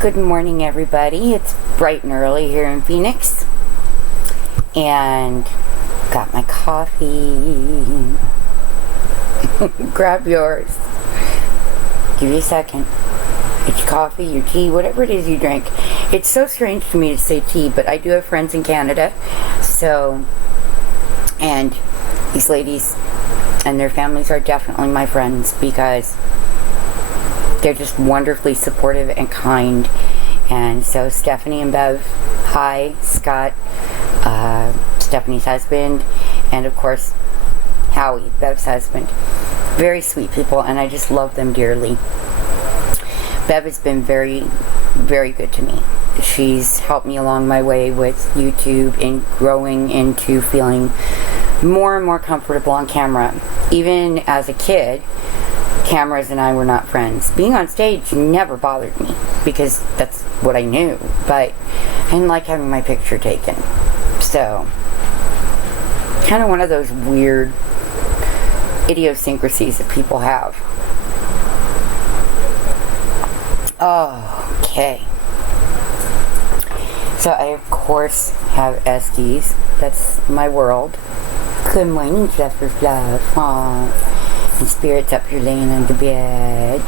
Good morning, everybody. It's bright and early here in Phoenix. And got my coffee. Grab yours. Give you a second. Get your coffee, your tea, whatever it is you drink. It's so strange to me to say tea, but I do have friends in Canada. So, and these ladies and their families are definitely my friends because they're just wonderfully supportive and kind. And so Stephanie and Bev, hi, Scott, Stephanie's husband, and of course Howie, Bev's husband. Very sweet people, and I just love them dearly. Bev has been very, very good to me. She's helped me along my way with YouTube and growing into feeling more and more comfortable on camera. Even as a kid, cameras and I were not friends. Being on stage never bothered me because that's what I knew, but I didn't like having my picture taken. So, kind of one of those weird idiosyncrasies that people have. Okay. So I, of course, have Estes. That's my world. Good morning, Zephyr Fluff. Aww. And Spirit's up here laying on the bed.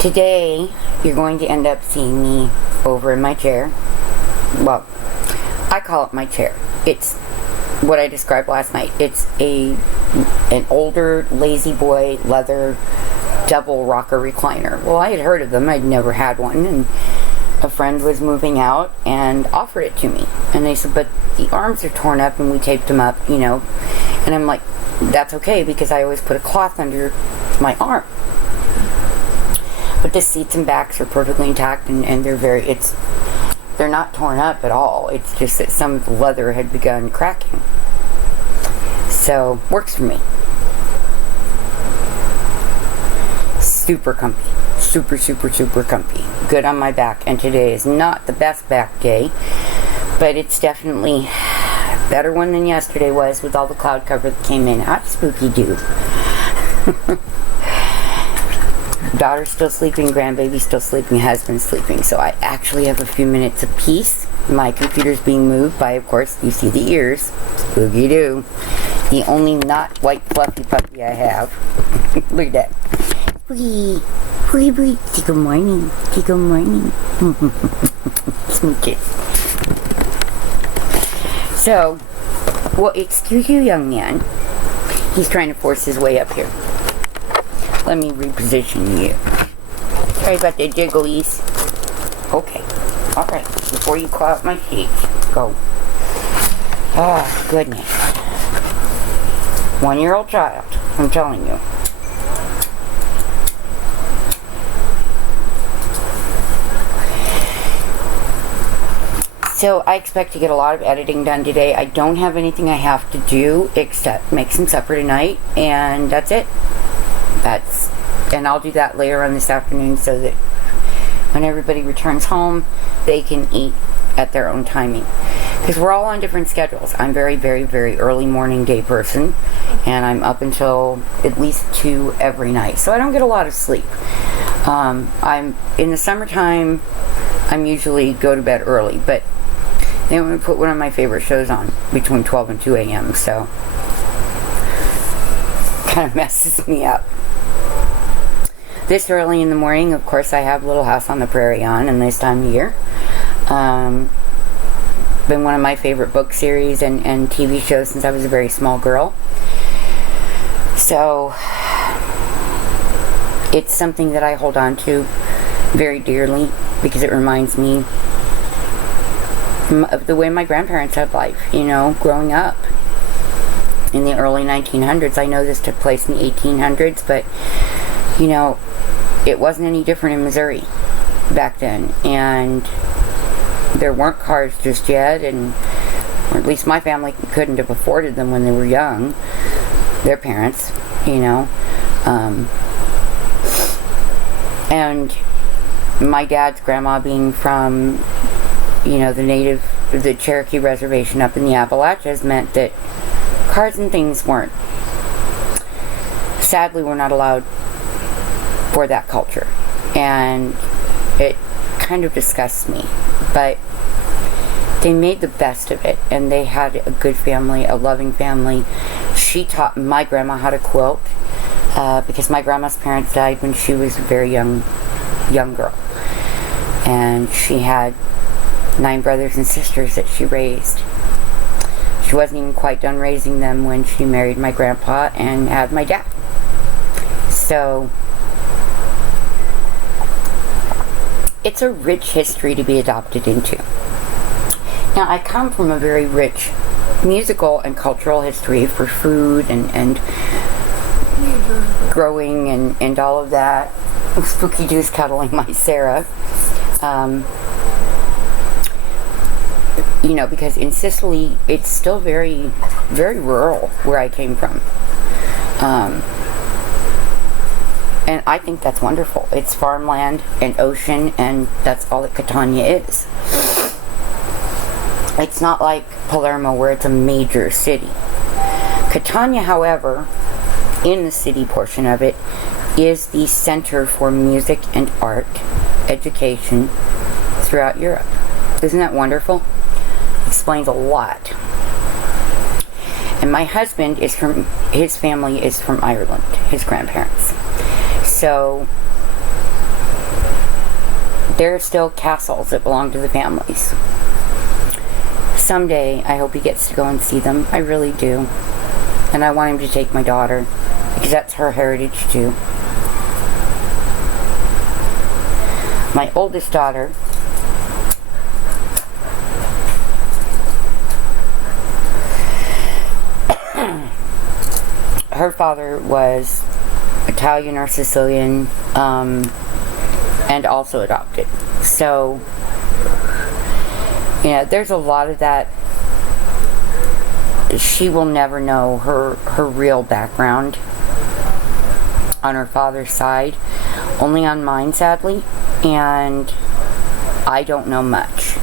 Today, you're going to end up seeing me over in my chair. Well, I call it my chair. It's what I described last night. It's an older lazy boy leather double rocker recliner. Well, I had heard of them. I'd never had one, and a friend was moving out and offered it to me. And they said, but the arms are torn up and we taped them up, you know. And I'm like, that's okay because I always put a cloth under my arm. But the seats and backs are perfectly intact and they're not torn up at all. It's just that some of the leather had begun cracking. So, works for me. Super comfy. Super, super, super comfy. Good on my back. And today is not the best back day, but it's definitely better one than yesterday was with all the cloud cover that came in. How'd Spooky do? Daughter's still sleeping, grandbaby's still sleeping, husband's sleeping. So I actually have a few minutes of peace. My computer's being moved by, of course, you see the ears. Spooky do. The only not white fluffy puppy I have. Look at that. Spooky. Spooky, spooky. Say good morning. Say good morning. Smooches. So, well, excuse you, young man. He's trying to force his way up here. Let me reposition you. Sorry about the jigglies. Okay. Alright. Before you claw up my feet. Go. Oh, goodness. 1-year-old child. I'm telling you. So I expect to get a lot of editing done today. I don't have anything I have to do except make some supper tonight, and that's it. And I'll do that later on this afternoon so that when everybody returns home, they can eat at their own timing. Because we're all on different schedules. I'm very, very, very early morning day person, and I'm up until at least 2 every night. So I don't get a lot of sleep. I'm in the summertime, I'm usually go to bed early, but they want to put one of my favorite shows on between 12 and 2 a.m. So kind of messes me up. This early in the morning, of course, I have Little House on the Prairie on, and this time of year. Been one of my favorite book series and TV shows since I was a very small girl. So it's something that I hold on to very dearly because it reminds me of the way my grandparents had life, you know, growing up in the early 1900s. I know this took place in the 1800s, but, you know, it wasn't any different in Missouri back then. And there weren't cars just yet, or at least my family couldn't have afforded them when they were young. Their parents, you know. And my dad's grandma being from, you know, the Cherokee Reservation up in the Appalachians meant that cars and things weren't. Sadly, we're not allowed for that culture. And It kind of disgusts me, but they made the best of it, and they had a good family, a loving family. She taught my grandma how to quilt, because my grandma's parents died when she was a very young girl. And she had 9 brothers and sisters that she raised. She wasn't even quite done raising them when she married my grandpa and had my dad. So it's a rich history to be adopted into. Now, I come from a very rich musical and cultural history for food and growing and all of that. Spooky Doo's cuddling my Sarah. Because in Sicily, it's still very, very rural where I came from. And I think that's wonderful. It's farmland and ocean, and that's all that Catania is. It's not like Palermo where it's a major city. Catania, however, in the city portion of it, is the center for music and art education throughout Europe. Isn't that wonderful? Explains a lot. And my husband his family is from Ireland, his grandparents. So there are still castles that belong to the families. Someday, I hope he gets to go and see them. I really do. And I want him to take my daughter, because that's her heritage too. My oldest daughter, her father was Italian or Sicilian, and also adopted. So, there's a lot of that. She will never know her real background on her father's side, only on mine, sadly, and I don't know much.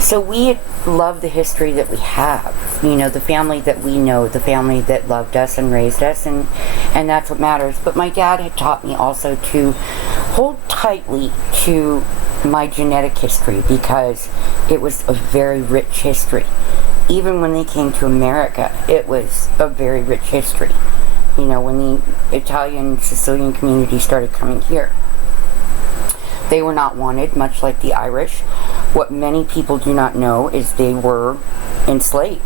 So we love the history that we have, the family that we know, the family that loved us and raised us, and that's what matters. But my dad had taught me also to hold tightly to my genetic history, because it was a very rich history. Even when they came to America, it was a very rich history. When the Italian Sicilian community started coming here, they were not wanted, much like the Irish. What many people do not know is they were enslaved.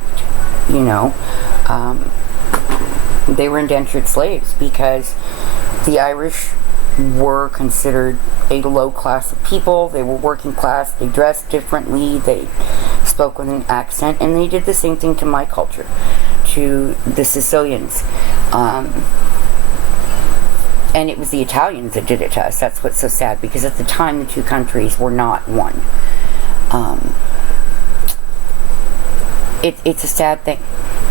They were indentured slaves, because the Irish were considered a low class of people. They were working class. They dressed differently. They spoke with an accent, and they did the same thing to my culture, to the Sicilians. And it was the Italians that did it to us. That's what's so sad, because at the time the two countries were not one. It's a sad thing.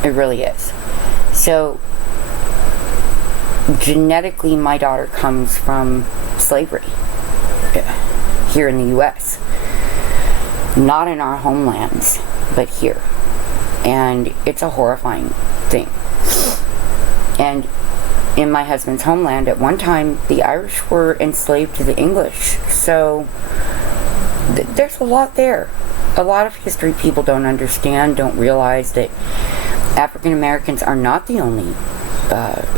It really is. So genetically, my daughter comes from slavery here in the U.S. Not in our homelands, but here. And it's a horrifying thing. And in my husband's homeland, at one time, the Irish were enslaved to the English. So there's a lot there. A lot of history people don't understand, don't realize that African Americans are not the only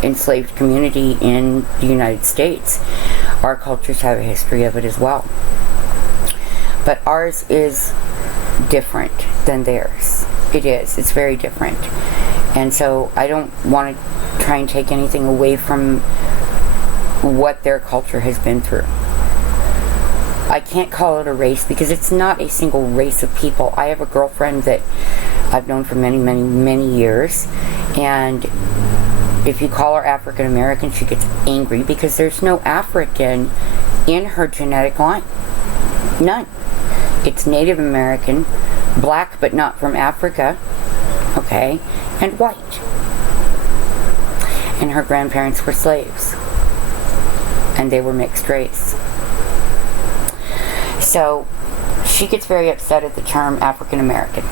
enslaved community in the United States. Our cultures have a history of it as well. But ours is different than theirs. It is. It's very different. And so I don't want to try and take anything away from what their culture has been through. I can't call it a race, because it's not a single race of people. I have a girlfriend that I've known for many, many, many years, and if you call her African American, she gets angry, because there's no African in her genetic line. None. It's Native American, black but not from Africa, okay, and white. And her grandparents were slaves, and they were mixed race. So she gets very upset at the term African American.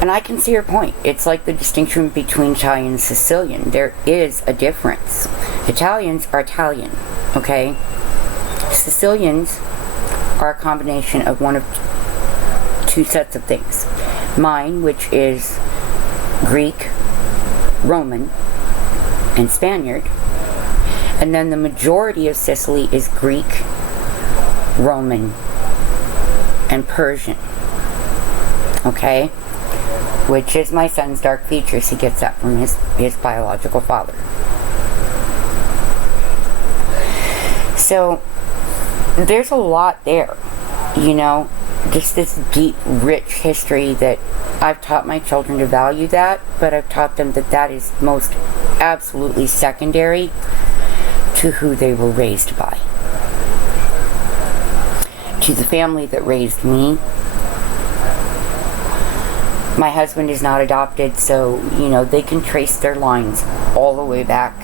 And I can see her point. It's like the distinction between Italian and Sicilian. There is a difference. Italians are Italian, okay? Sicilians are a combination of one of two sets of things. Mine, which is Greek, Roman, and Spaniard. And then the majority of Sicily is Greek, Roman, and Persian. Okay? Which is my son's dark features. He gets that from his biological father. So, there's a lot there, you know, just this deep, rich history that I've taught my children to value that, but I've taught them that that is most absolutely secondary to who they were raised by. To the family that raised me. My husband is not adopted, so, you know, they can trace their lines all the way back.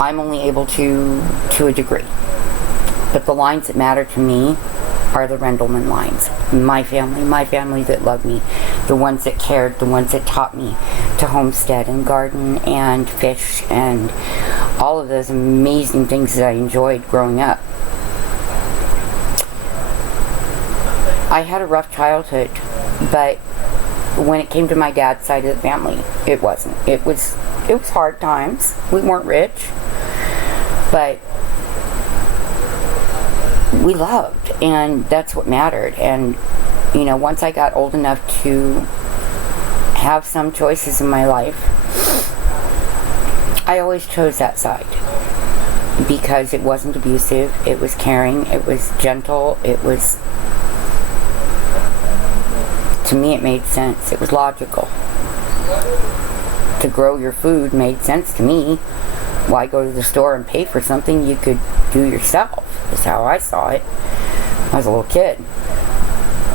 I'm only able to a degree. But the lines that matter to me are the Rendleman lines. My family that loved me. The ones that cared, the ones that taught me to homestead and garden and fish and all of those amazing things that I enjoyed growing up. I had a rough childhood, but when it came to my dad's side of the family, it wasn't. It was hard times. We weren't rich, but we loved, and that's what mattered. And, you know, once I got old enough to have some choices in my life, I always chose that side because it wasn't abusive, it was caring, it was gentle, it was, to me, it made sense. It was logical. To grow your food made sense to me. Why go to the store and pay for something you could do yourself? That's how I saw it. I was a little kid.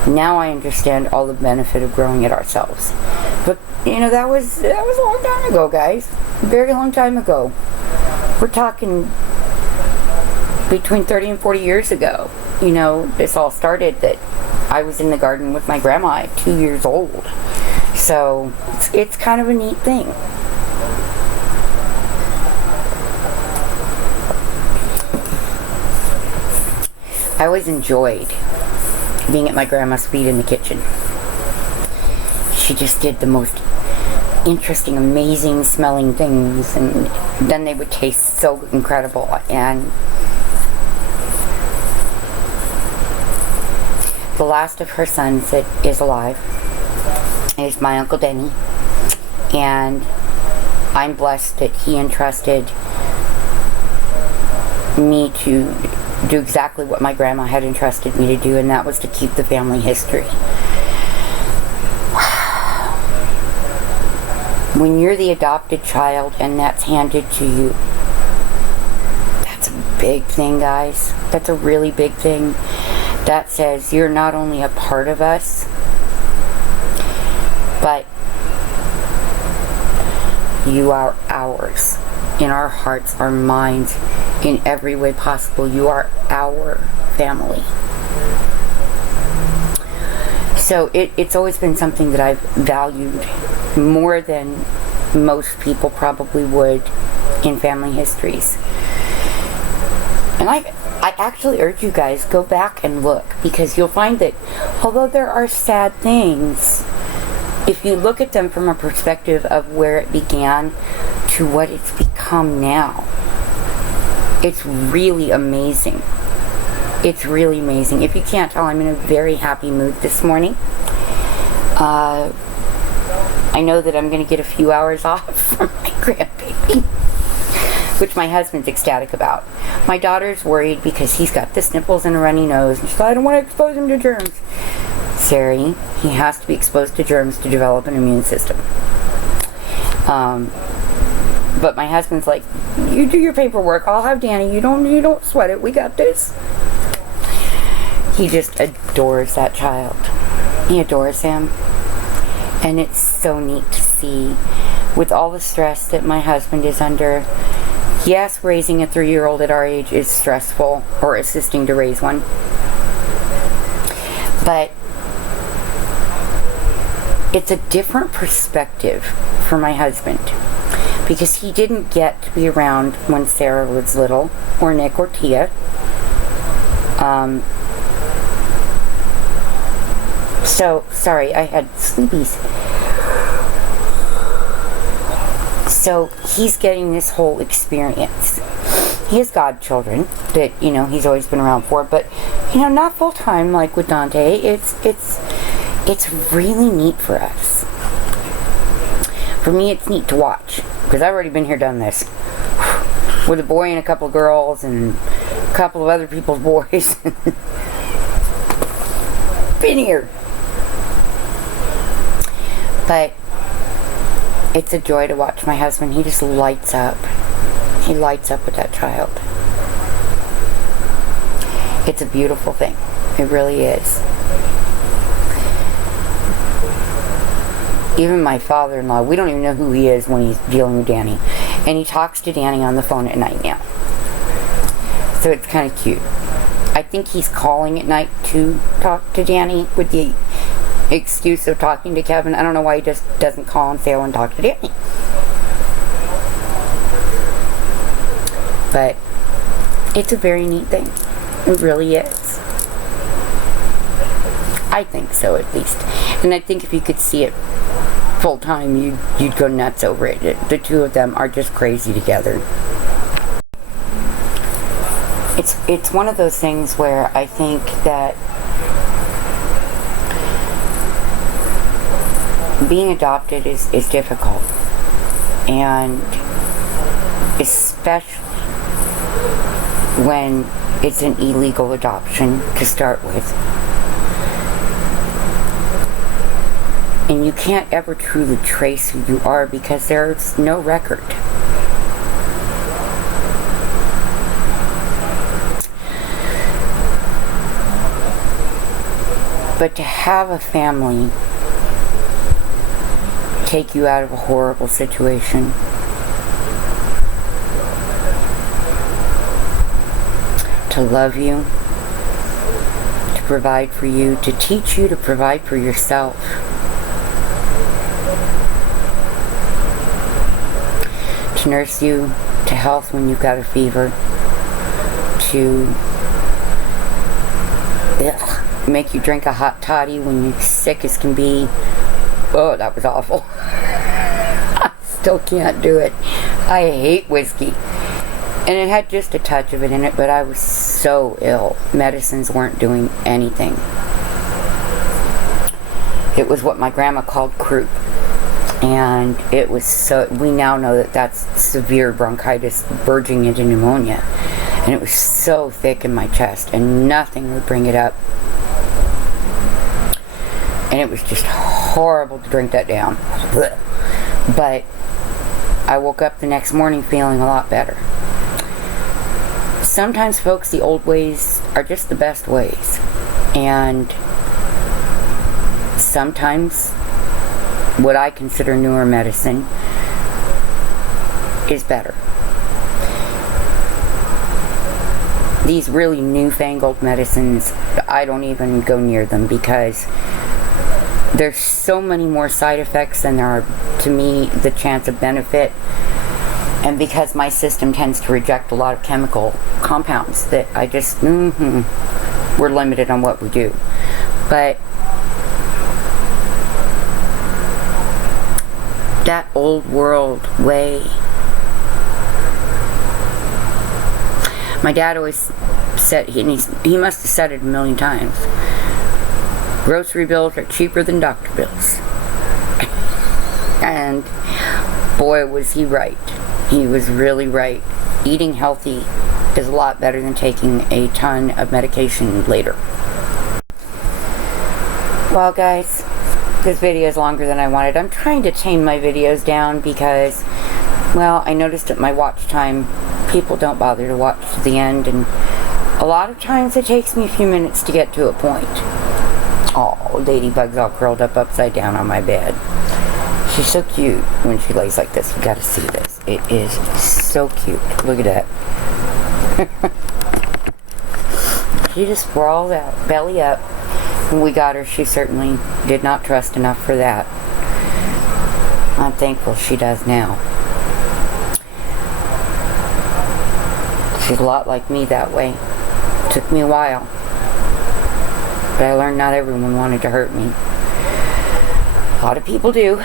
Now I understand all the benefit of growing it ourselves. But, you know, that was a long time ago, guys. A very long time ago. We're talking between 30 and 40 years ago. You know, this all started that I was in the garden with my grandma at 2 years old. So, it's kind of a neat thing. I always enjoyed being at my grandma's feet in the kitchen. She just did the most interesting, amazing smelling things, and then they would taste so incredible. And the last of her sons that is alive is my Uncle Denny, and I'm blessed that he entrusted me to do exactly what my grandma had entrusted me to do, and that was to keep the family history. When you're the adopted child and that's handed to you, that's a big thing, guys. That's a really big thing. That says you're not only a part of us, but you are ours. In our hearts, our minds, in every way possible. You are our family. So it's always been something that I've valued more than most people probably would in family histories. And I actually urge you guys, go back and look, because you'll find that although there are sad things, if you look at them from a perspective of where it began to what it's become now, it's really amazing. It's really amazing. If you can't tell, I'm in a very happy mood this morning. I know that I'm going to get a few hours off from my grandbaby, which my husband's ecstatic about. My daughter's worried because he's got the sniffles and a runny nose, and she's like, I don't want to expose him to germs. Sari, he has to be exposed to germs to develop an immune system. But my husband's like, you do your paperwork, I'll have Danny, you don't sweat it, we got this. He just adores that child. He adores him. And it's so neat to see, with all the stress that my husband is under. Yes, raising a 3-year-old at our age is stressful, or assisting to raise one. But it's a different perspective for my husband. because he didn't get to be around when Sarah was little, or Nick or Tia. So, sorry, I had sleepies. So, he's getting this whole experience. He has godchildren that, he's always been around for, but, not full-time like with Dante. It's really neat for us. For me, it's neat to watch, because I've already been here, done this. With a boy and a couple of girls, and a couple of other people's boys. Been here. But it's a joy to watch my husband. He just lights up. He lights up with that child. It's a beautiful thing. It really is. Even my father-in-law, we don't even know who he is when he's dealing with Danny. And he talks to Danny on the phone at night now. So it's kind of cute. I think he's calling at night to talk to Danny with the excuse of talking to Kevin. I don't know why he just doesn't call and say, I want to talk to Danny. But it's a very neat thing. It really is. I think so, at least. And I think if you could see it full time, you'd go nuts over it. The two of them are just crazy together. It's one of those things where I think that being adopted is difficult, and especially when it's an illegal adoption to start with, and you can't ever truly trace who you are because there's no record. But to have a family take you out of a horrible situation, to love you, to provide for you, to teach you to provide for yourself, to nurse you to health when you've got a fever, to make you drink a hot toddy when you're sick as can be. Oh, that was awful. I still can't do it. I hate whiskey. And it had just a touch of it in it, but I was so ill. Medicines weren't doing anything. It was what my grandma called croup. And it was so, we now know that that's severe bronchitis verging into pneumonia. And it was so thick in my chest, and nothing would bring it up. And it was just horrible to drink that down. But I woke up the next morning feeling a lot better. Sometimes, folks, the old ways are just the best ways. And sometimes what I consider newer medicine is better. These really newfangled medicines, I don't even go near them because there's so many more side effects than there are, to me, the chance of benefit. And because my system tends to reject a lot of chemical compounds, that I just, we're limited on what we do. But that old world way. My dad always said, he must have said it a million times, grocery bills are cheaper than doctor bills. And boy, was he right. He was really right. Eating healthy is a lot better than taking a ton of medication later. Well, guys, this video is longer than I wanted. I'm trying to tame my videos down because, well, I noticed at my watch time, people don't bother to watch to the end, and a lot of times it takes me a few minutes to get to a point. Oh, Ladybug's all curled up upside down on my bed. She's so cute when she lays like this. You gotta see this. It is so cute. Look at that. She just sprawled out, belly up. When we got her, she certainly did not trust enough for that. I'm thankful she does now. She's a lot like me that way. Took me a while. But I learned not everyone wanted to hurt me. A lot of people do.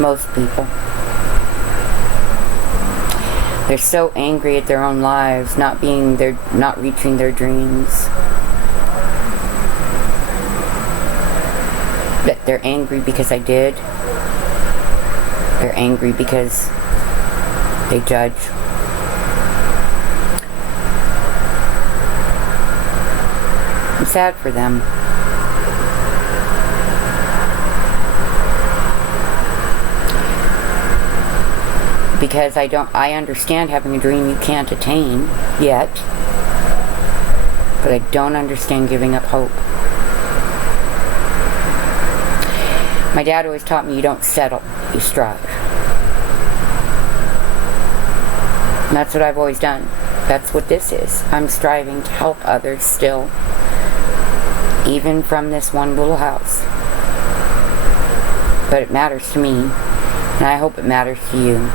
Most people. They're so angry at their own lives, not reaching their dreams. That they're angry because I did. They're angry because they judge. I'm sad for them. Because I understand having a dream you can't attain yet, but I don't understand giving up hope. My dad always taught me you don't settle, you strive. And that's what I've always done. That's what this is. I'm striving to help others still, even from this one little house. But it matters to me, and I hope it matters to you.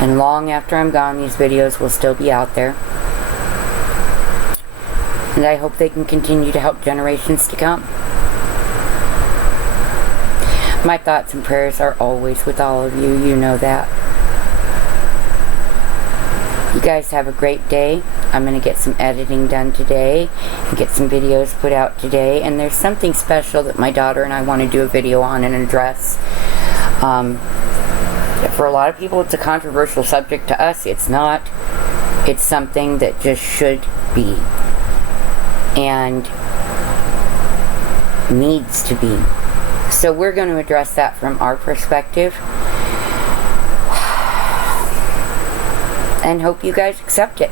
And long after I'm gone, these videos will still be out there. And I hope they can continue to help generations to come. My thoughts and prayers are always with all of you. You know that. You guys have a great day. I'm going to get some editing done today and get some videos put out today. And there's something special that my daughter and I want to do a video on and address. For a lot of people, it's a controversial subject. To us, it's not. It's something that just should be. And needs to be. So we're going to address that from our perspective. And hope you guys accept it.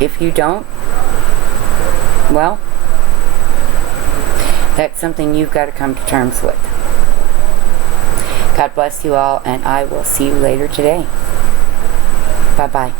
If you don't, well, that's something you've got to come to terms with. God bless you all, and I will see you later today. Bye-bye.